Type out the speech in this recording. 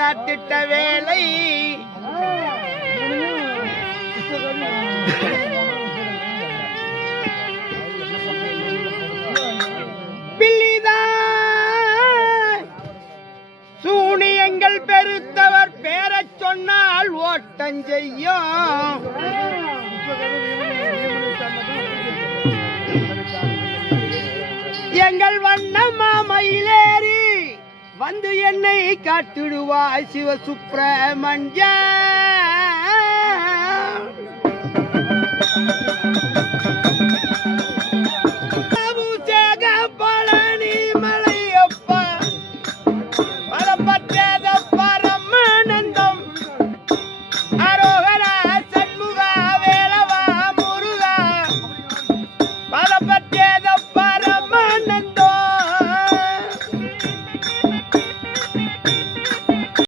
காத்திட்ட வேலை பிள்ளிதான் சூனியங்கள் பெருத்தவர் பேரச் சொன்னால் ஓட்டஞ்செய்யும். எங்கள் வண்ணம்மா மயிலேறி வந்து என்னை காட்டிடுவாய் சிவசுப்பிரமணிய.